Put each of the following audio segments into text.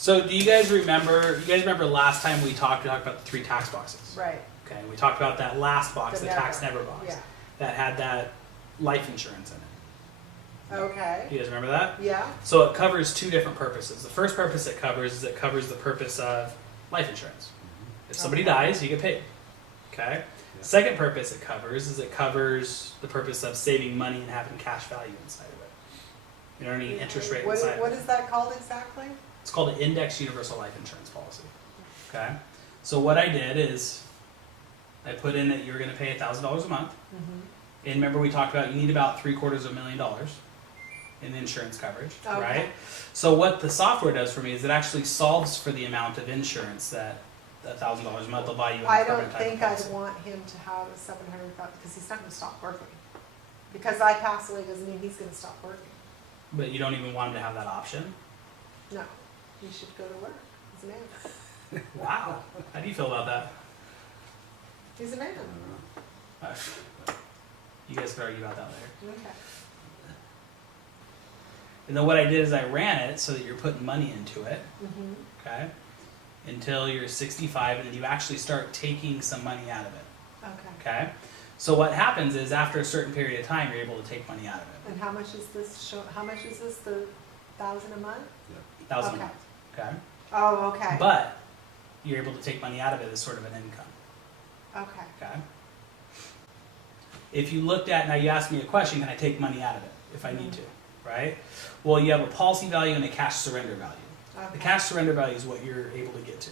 So do you guys remember? You guys remember last time we talked about the 3 tax boxes? Right. Okay. We talked about that last box, the tax never box, Yeah. that had that life insurance in it. Okay. You guys remember that? Yeah. So it covers 2 different purposes. The first purpose it covers is it covers the purpose of life insurance. If somebody dies, you get paid. Okay. Second purpose it covers is it covers the purpose of saving money and having cash value inside of it. You don't need interest rate inside What of it. is that called exactly? It's called an indexed universal life insurance policy. Okay. So what I did is I put in that you're going to pay $1,000 a month. Mm-hmm. And remember we talked about you need about $750,000 in insurance coverage, Okay. right? So what the software does for me is it actually solves for the amount of insurance that $1,000 a month will buy you in a I don't permanent type of think I'd policy. want him to have 700,000 because he's not going to stop working. Because I pass away doesn't mean he's going to stop working. But you don't even want him to have that option? No, he should go to work. He's a man. Wow. How do you feel about that? He's a man. You guys can argue about that later. Okay. And then what I did is I ran it so that you're putting money into it, Mm-hmm. okay, until you're 65, and then you actually start taking some money out of it, Okay. okay? So what happens is after a certain period of time, you're able to take money out of it. And how much is this? How much is this? The 1,000 a month? 1,000 Okay. a month, okay? Oh, okay. But you're able to take money out of it as sort of an income, Okay. okay? If you looked at, now you asked me a question, can I take money out of it if I need to, right? Well, you have a policy value and a cash surrender value. Okay. The cash surrender value is what you're able to get to,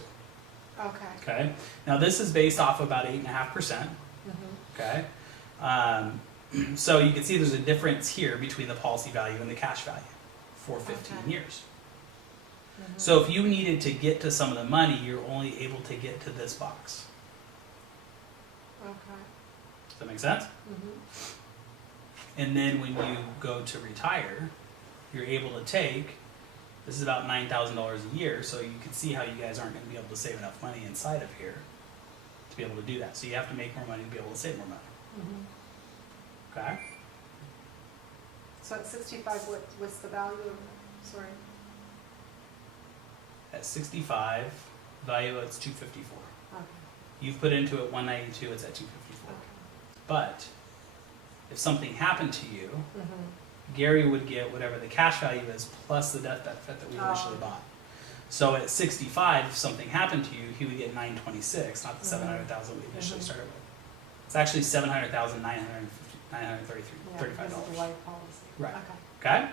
Okay. okay? Now this is based off about 8.5%, Mm-hmm. okay? So you can see there's a difference here between the policy value and the cash value for 15 Okay. years. Mm-hmm. So if you needed to get to some of the money, you're only able to get to this box. Okay. Does that make sense? Mm-hmm. And then when you go to retire, you're able to take, this is about $9,000 a year, so you can see how you guys aren't going to be able to save enough money inside of here to be able to do that. So you have to make more money to be able to save more money. Mm-hmm. Okay? So at 65, what's the value of? Sorry. At 65, value it's 254. Okay. You've put into it 192, it's at 254. Okay. But if something happened to you, Mm-hmm. Gary would get whatever the cash value is plus the death benefit that we initially Oh. bought. So at 65, if something happened to you, he would get 926, not the 700,000 we initially Mhm. started with. It's actually $700,933, Yeah, $35. because of the life policy. Right. Okay. Okay?